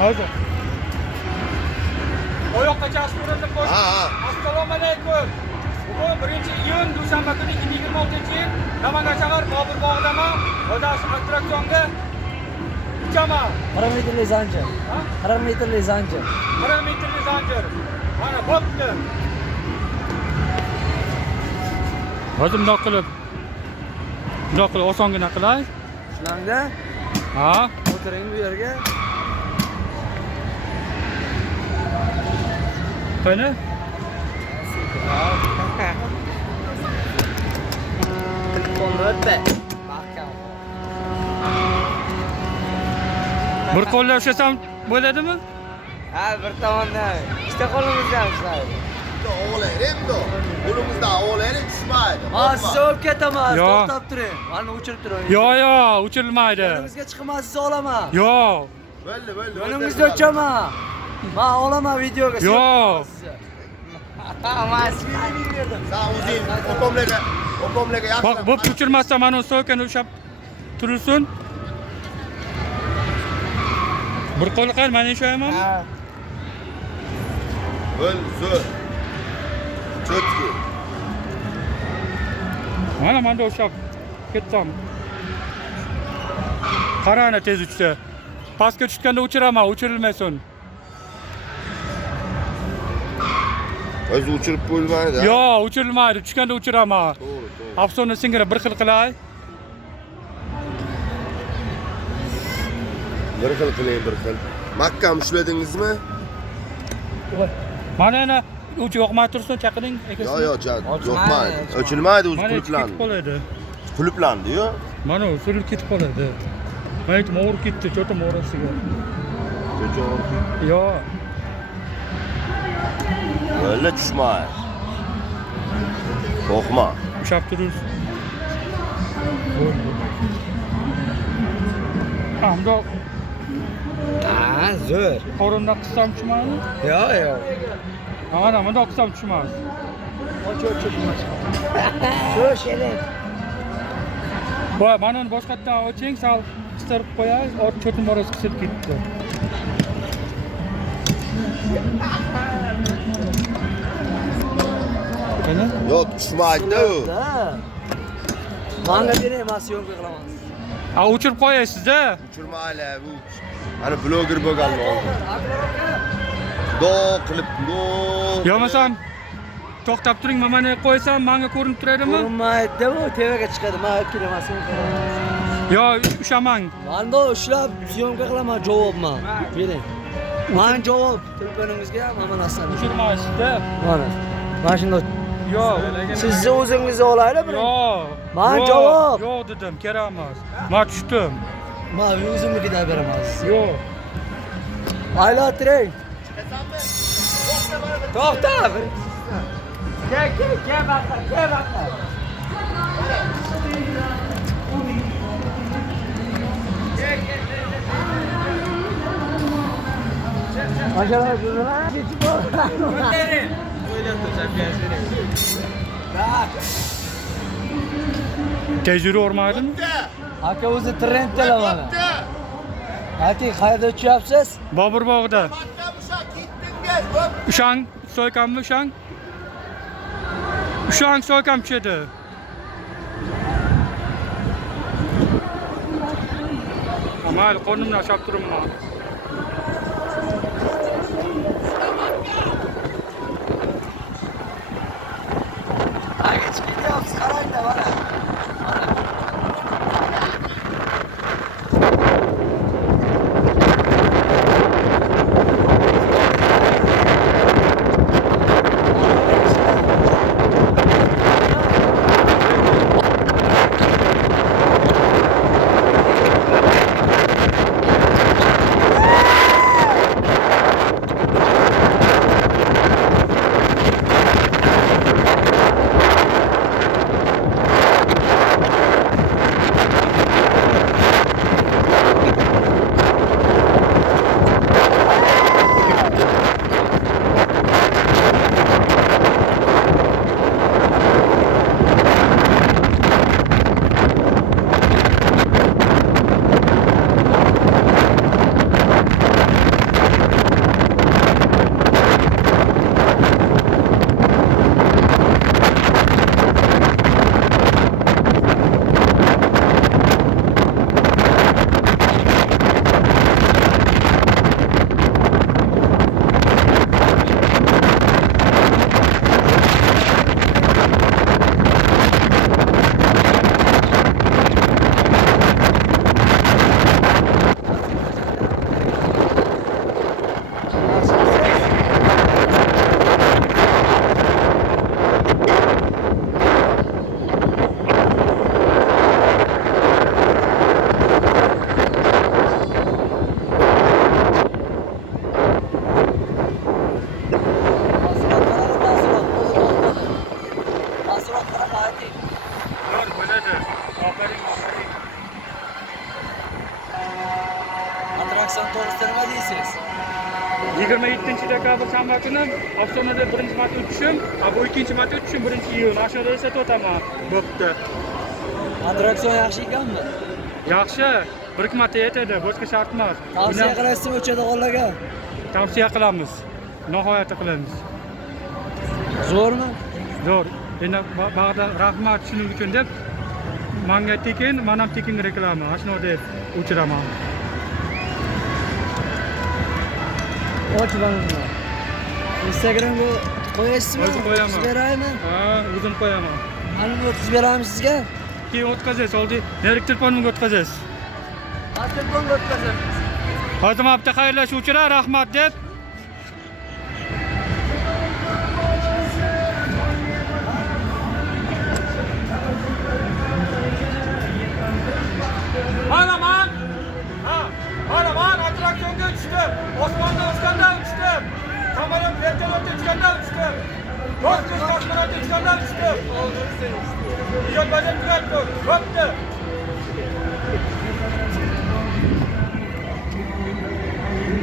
Hozir. Oyoqqa chasib urilib qo'ydi. Assalomu alaykum. Bugun 1-iyun dushanba kuni 2026-yil Namangan shahar Bobur bog'idaman. Hozir shu attraksionga uchaman. 40 metrli zanjir. 40 metrli zanjir. 40 metrli zanjir. Mana bo'pti. Hozir bundoq qilib osongina qilay. Shuningda, Ha? o'tiring bu yerga. Qani? Qo'lda. Bir qo'lda ushlasam bo'ladimi? Ha, bir tomondan. Ikkita qo'limizda ham ishlaydi. Endi qo'limizdan o'g'laylik tushmaydi. Ha, siz olib ketaman, Yo. to'xtab turing. Mana o'chirib turing. Yo'q, o'chirilmaydi. Yo'lingizga chiqaman, sizni olaman. Yo'q. Bo'ldi. Yo'lingizga o'chaman. Men olaman videoga. Yo'q. Men sizga berdim. Sen o'zing o'pomlarga yaxshi. Bak, bu uçurmazsa mana so'kani ushab turilsin. Bir qo'li qani, mana ishlamayman. Ha. Zo'r. Chotki. Mana ushab ketsam. Qarana tez uchsa. Pastga tushganda o'chiraman, o'chirilmasin. O'zi o'chirib qo'yilmaydi. Yo'q, o'chirilmaydi. Tushganda o'chiraman. To'g'ri. Afsona singari bir xil qilay. Bir xil. Mahkam ushladingizmi? Mana yana uch yo'qmay tursin, chaqiring akasini. Yo'q, yo'qmaydi. Ochilmaydi, o'zi Mana ketib quluplandi. qoladi. Quluplandi-yu. Mana surilib ketib qoladi. Mana aytdim, o'g'ri ketdi, cho'tim orasiga. Yo'q. O'lla tushmaydi. To'xma. Ushab turursiz. Hamda Ha, zo'r. qorinda qissam tushmaydi. Yo'q. Mana bundoq qissam tushmas. Shu shelik. Voy, mana uni boshqatdan oching, sal qistirib qo'yay, cho'tim orasi qisib ketdi. Qani? Yo'q, tushmaydi-ku. Manga bering, men syomka qilaman. O'chirib qo'yasiz-da. Tushirmayli bu. Ana bloger bo'lganmi oldi. Qilib, Yo'masan to'xtab turing, mana qo'ysam, menga ko'rinib turadimi? Ko'rinmaydi, bu tevaga chiqadi. Men olib kelaman syomka. Yo, ushamang. Manda ushlab syomka qilaman, javobman. Bering. Men javob telefoningizga mana narsani. Tushirmaysiz-da. Mana. Mana shunday. Yo'q. Sizni o'zingizni olaylik bir. Yo'q. Men javob. Yo'q dedim, kerak emas. Men tushdim. Men o'zimnikidan beraman. Yo'q. Aylantiring. To'xta. Kel baqa. Maşallah şuralar geçip Gönderin. Tez yürü ormaydın mı? Aka o'zi trend telefoni. Aka qayerda uchyapsiz? Bobur bog'ida. Ushang so'ykammi ushang? Ushang so'ykam tushadi. Amal qo'limdan ushlab turibman. qilyapsiz? 27 dekabr shanba kuni Ostonada birinchi marta uchishim, bu ikkinchi marta uchishim 1-iyun. Mana shunda esa to'taman. Bo'pti. Attraksion yaxshi ekanmi? Yaxshi. Bir-ikki marta yetadi, boshqa shart emas. Tavsiya qilasizmi o'chadiganlarga? Tavsiya qilamiz. Nihoyatda qilamiz. Zo'rmi? Zo'r. Endi bag'da rahmat shuning uchun deb menga tekin, men ham tekin reklama. Mana shuni deb o'chiraman. Ochmanmi? Instagramga qo'yasizmi? O'zim qo'yaman. Siz beraymi? Ha, o'zim qo'yaman. Mana o'tkazib beramiz sizga. Keyin o'tkazasiz, oldi direkt telefonimga o'tkazasiz. Telefonga o'tkazamiz. Hozir bitta xayrlashuvchilar rahmat deb Mana man attraksionga tushdim. Osmonda uchganda uchdim. Samolyot vertolyotda uchganda uchdim. Kosmos kosmonavtda uchganda uchdim. Ijod bajarib turibdi. Bo'pti.